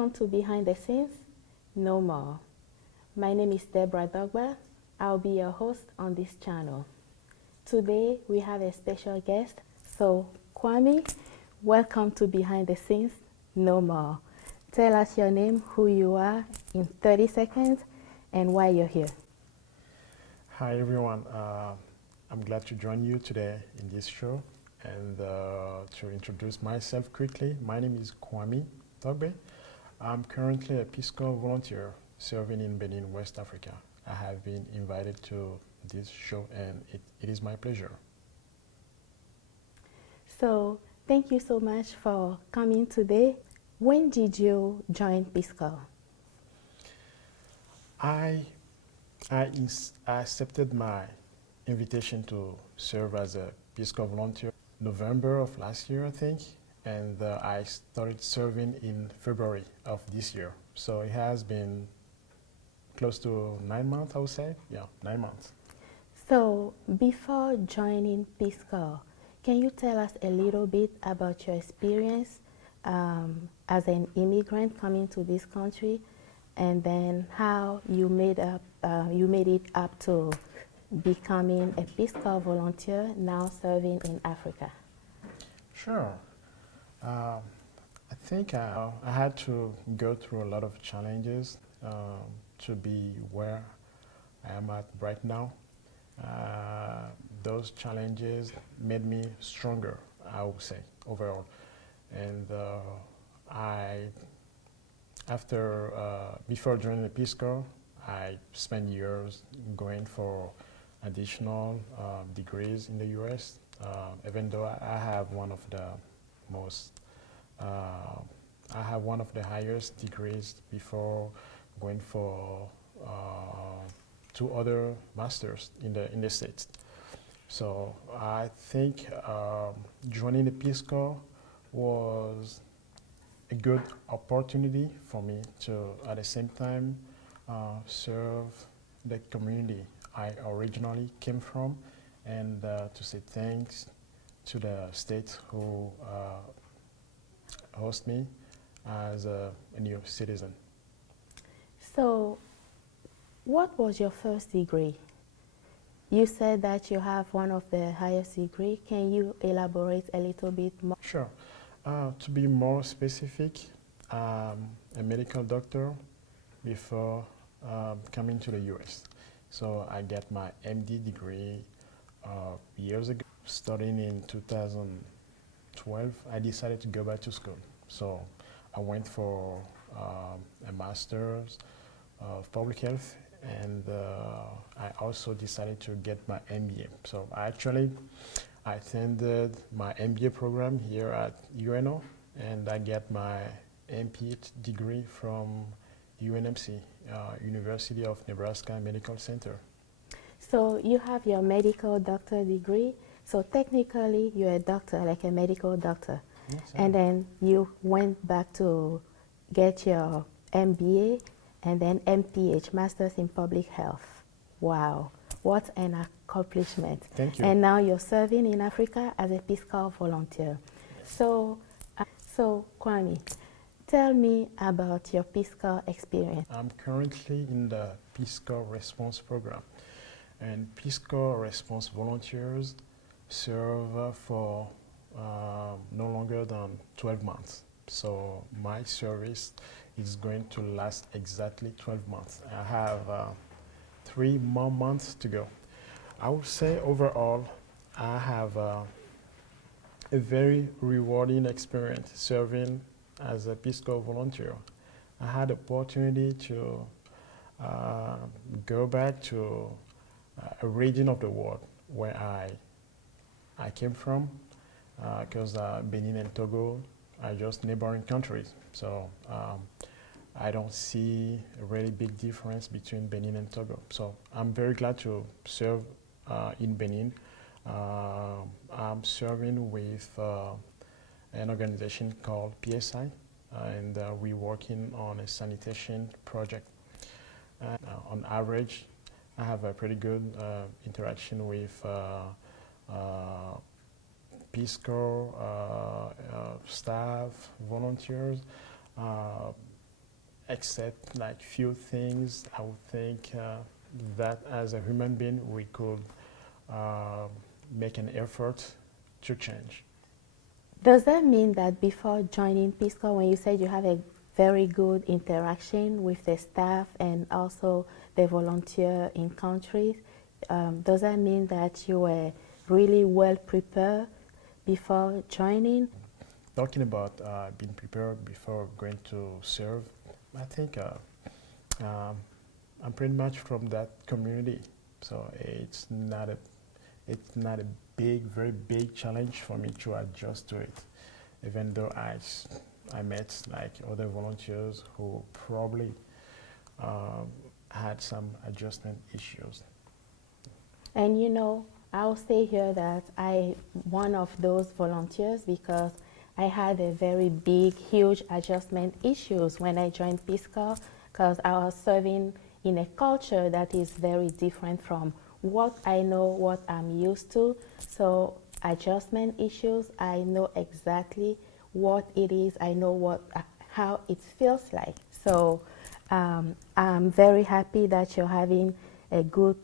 Welcome to Behind the Scenes, No More. My name is Togbey. I'll be your host on this channel. Today we have a special guest. So Kwamy, welcome to Behind the Scenes, No More. Tell us your name, who you are in 30 seconds, and why you're here. Hi everyone, I'm glad to join you today in this show and to introduce myself quickly. My name is Kwamy Togbey. I'm currently a Peace Corps volunteer serving in Benin, West Africa. I have been invited to this show and it is my pleasure. So thank you so much for coming today. When did you join Peace Corps? I accepted my invitation to serve as a Peace Corps volunteer November of last year, I think, and I started serving in February of this year. So it has been close to 9 months, I would say. Yeah, 9 months. So before joining Peace Corps, can you tell us a little bit about your experience as an immigrant coming to this country, and then how you made it up to becoming a Peace Corps volunteer, now serving in Africa? Sure. I think I had to go through a lot of challenges to be where I am at right now. Those challenges made me stronger, I would say, overall. And before joining the Peace Corps, I spent years going for additional degrees in the U.S. Even though I have one of the highest degrees before going for 2 other masters in the States. So I think joining the Peace Corps was a good opportunity for me to, at the same time, serve the community I originally came from, and to say thanks to the states who host me as a new citizen. So what was your first degree? You said that you have one of the highest degree. Can you elaborate a little bit more? Sure. To be more specific, a medical doctor before coming to the US. So I got my MD degree years ago. Starting in 2012, I decided to go back to school. So I went for a master's of public health, and I also decided to get my MBA. So I attended my MBA program here at UNO, and I got my MPH degree from UNMC, University of Nebraska Medical Center. So you have your medical doctor degree. So technically you're a doctor, like a medical doctor. Yes, and then you went back to get your MBA and then MPH, Masters in Public Health. Wow, what an accomplishment. Thank you. And now you're serving in Africa as a Peace Corps volunteer. Yes. So Kwamy, tell me about your Peace Corps experience. I'm currently in the Peace Corps Response Program. And Peace Corps Response volunteers serve for no longer than 12 months. So my service is going to last exactly 12 months. I have 3 more months to go. I would say overall, I have a very rewarding experience serving as a Peace Corps volunteer. I had the opportunity to go back to a region of the world where I came from, because Benin and Togo are just neighboring countries. So I don't see a really big difference between Benin and Togo. So I'm very glad to serve in Benin. I'm serving with an organization called PSI, and we're working on a sanitation project. On average, I have a pretty good interaction with Peace Corps staff, volunteers, except like few things, I would think that as a human being we could make an effort to change. Does that mean that before joining Peace Corps, when you said you have a very good interaction with the staff and also the volunteer in countries, does that mean that you were really well prepared before joining? Talking about being prepared before going to serve, I think I'm pretty much from that community, so it's not a very big challenge for me to adjust to it, even though I met like other volunteers who probably had some adjustment issues. And you know, I'll say here that I one of those volunteers because I had a very big, huge adjustment issues when I joined Peace Corps because I was serving in a culture that is very different from what I know, what I'm used to. So adjustment issues, I know exactly what it is. I know how it feels like. So I'm very happy that you're having a good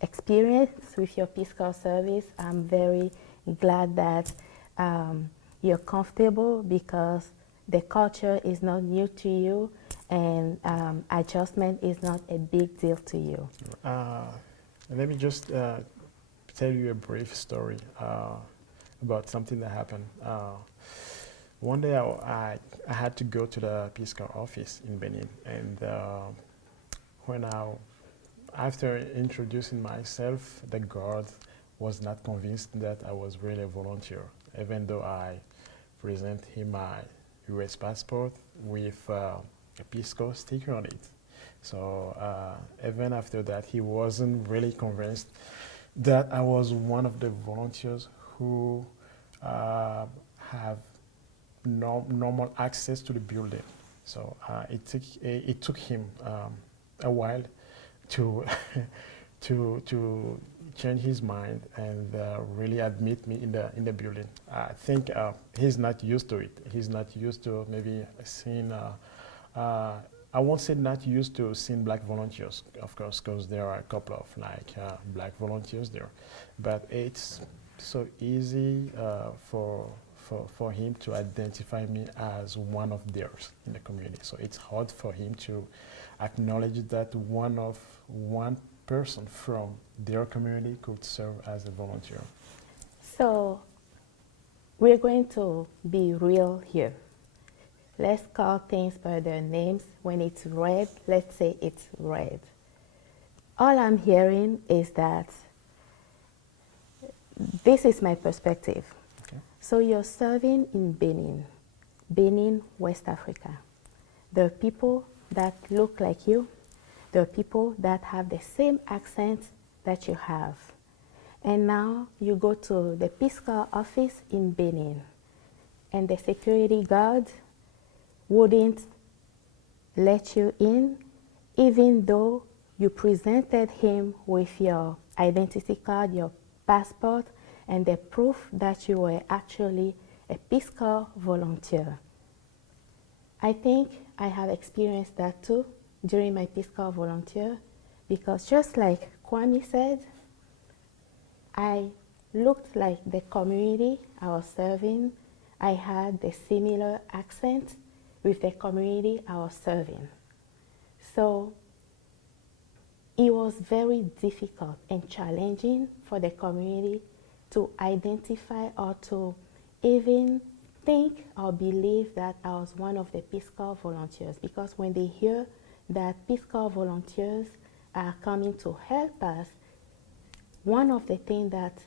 experience with your Peace Corps service. I'm very glad that you're comfortable because the culture is not new to you and adjustment is not a big deal to you. Let me just tell you a brief story about something that happened. One day I had to go to the Peace Corps office in Benin, and after introducing myself, the guard was not convinced that I was really a volunteer, even though I present him my US passport with a Peace Corps sticker on it. So even after that, he wasn't really convinced that I was one of the volunteers who have normal access to the building. So it took him a while to to change his mind and really admit me in the building. I think he's not used to it. He's not used to maybe seeing. I won't say not used to seeing black volunteers, of course, because there are a couple of black volunteers there, but it's so easy for him to identify me as one of theirs in the community. So it's hard for him to acknowledge that one person from their community could serve as a volunteer. So we're going to be real here. Let's call things by their names. When it's red, let's say it's red. All I'm hearing is that this is my perspective. Okay. So you're serving in Benin, West Africa. There are people that look like you. There are people that have the same accent that you have. And now you go to the Peace Corps office in Benin, and the security guard wouldn't let you in, even though you presented him with your identity card, your passport, and the proof that you were actually a Peace Corps volunteer. I think I have experienced that too during my Peace Corps volunteer, because just like Kwamy said, I looked like the community I was serving. I had the similar accent with the community I was serving. So it was very difficult and challenging for the community to identify or to even think or believe that I was one of the Peace Corps volunteers, because when they hear that Peace Corps volunteers are coming to help us, one of the things that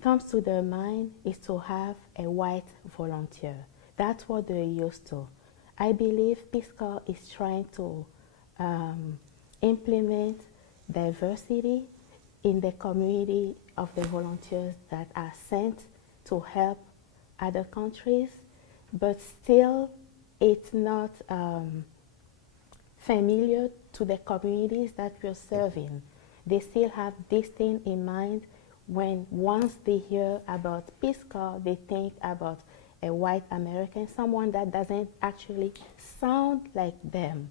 comes to their mind is to have a white volunteer. That's what they're used to. I believe Peace Corps is trying to implement diversity in the community of the volunteers that are sent to help other countries, but still it's not familiar to the communities that we're serving. They still have this thing in mind. When once they hear about Peace Corps, they think about a white American, someone that doesn't actually sound like them.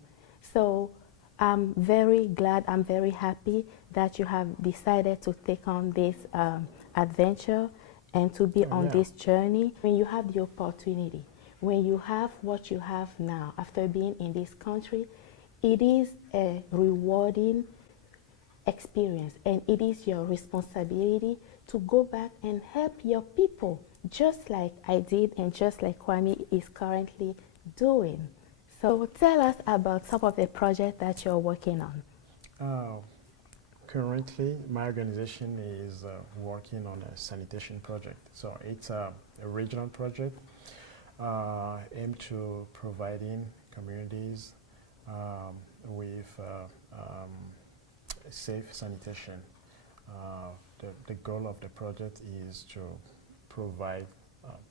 So I'm very glad, I'm very happy that you have decided to take on this adventure and to be on Yeah. this journey. When you have the opportunity, when you have what you have now after being in this country, it is a rewarding experience, and it is your responsibility to go back and help your people, just like I did and just like Kwamy is currently doing. So tell us about some of the projects that you're working on. Uh, Currently, my organization is working on a sanitation project. So it's a regional project aimed to providing communities with safe sanitation. The goal of the project is to provide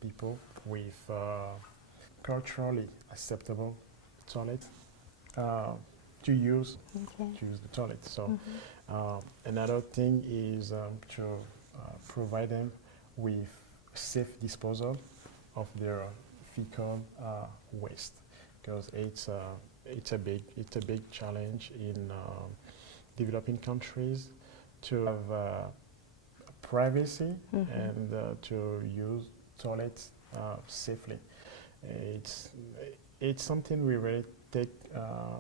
people with culturally acceptable toilet uh, to use Okay. to use the toilet. So another thing is to provide them with safe disposal of their fecal waste, because it's a big challenge in developing countries to have privacy and to use toilets safely. It's it's something we really take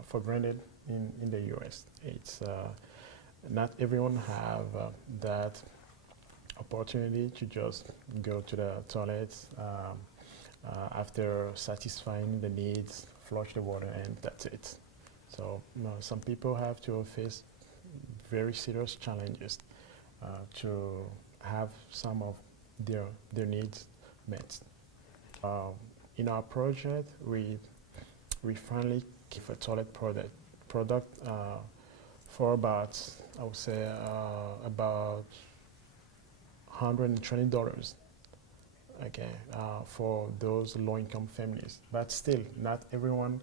for granted in the U.S. It's not everyone have that opportunity to just go to the toilets after satisfying the needs, flush the water, and that's it. So some people have to face very serious challenges to have some of their needs met. Uh, in our project, we finally give a toilet product for about, I would say about $120. Okay, for those low-income families, but still, not everyone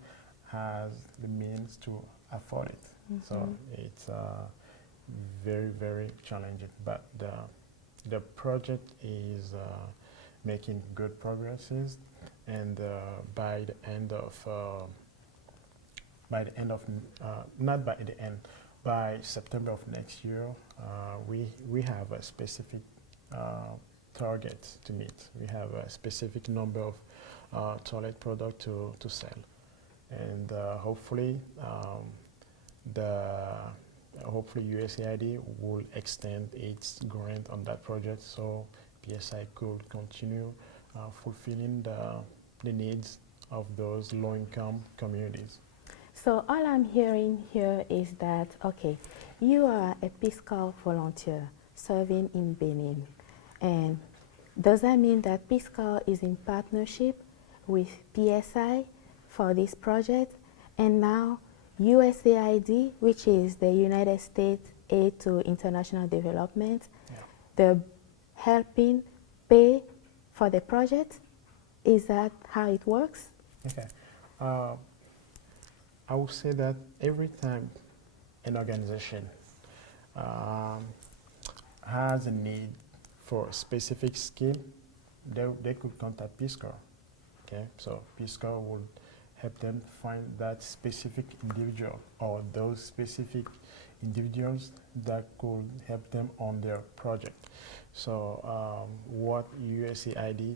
has the means to afford it. So it's very, very challenging. But the project is making good progresses, and not by the end, by September of next year, we have a specific target to meet. We have a specific number of toilet product to sell, and hopefully USAID will extend its grant on that project, so PSI could continue fulfilling the needs of those low-income communities. So all I'm hearing here is that, okay, you are a Peace Corps volunteer serving in Benin. And does that mean that Peace Corps is in partnership with PSI for this project? And now USAID, which is the United States Aid to International Development, Yeah. they're helping pay for the project? Is that how it works? Okay. I would say that every time an organization um, has a need for a specific skill, they could contact Peace Corps. Okay, so Peace Corps would help them find that specific individual or those specific individuals that could help them on their project. So what USAID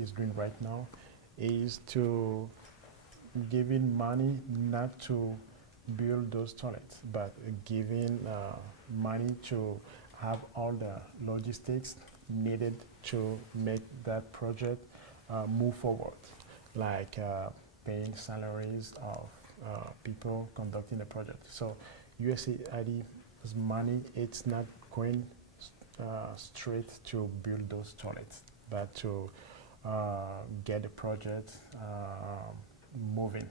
is doing right now is to giving money not to build those toilets, but giving money to have all the logistics needed to make that project move forward, like paying salaries of people conducting the project. So USAID's money, it's not going straight to build those toilets, but to get the project moving.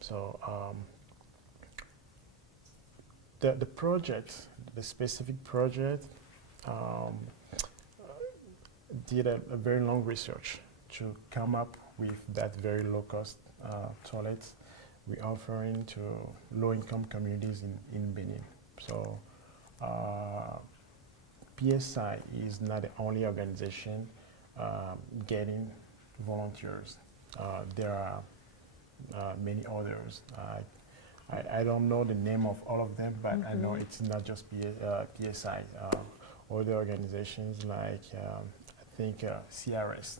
So the project, the specific project, um, did a very long research to come up with that very low cost toilets we're offering to low income communities in Benin. So PSI is not the only organization getting volunteers. There are many others. I don't know the name of all of them, but I know it's not just PSI. Other organizations like I think CRS,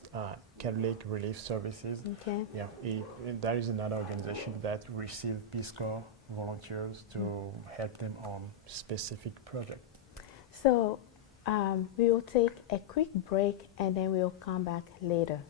Catholic Relief Services. Okay. Yeah, that is another organization that receives Peace Corps volunteers to help them on specific projects. So we will take a quick break and then we'll come back later.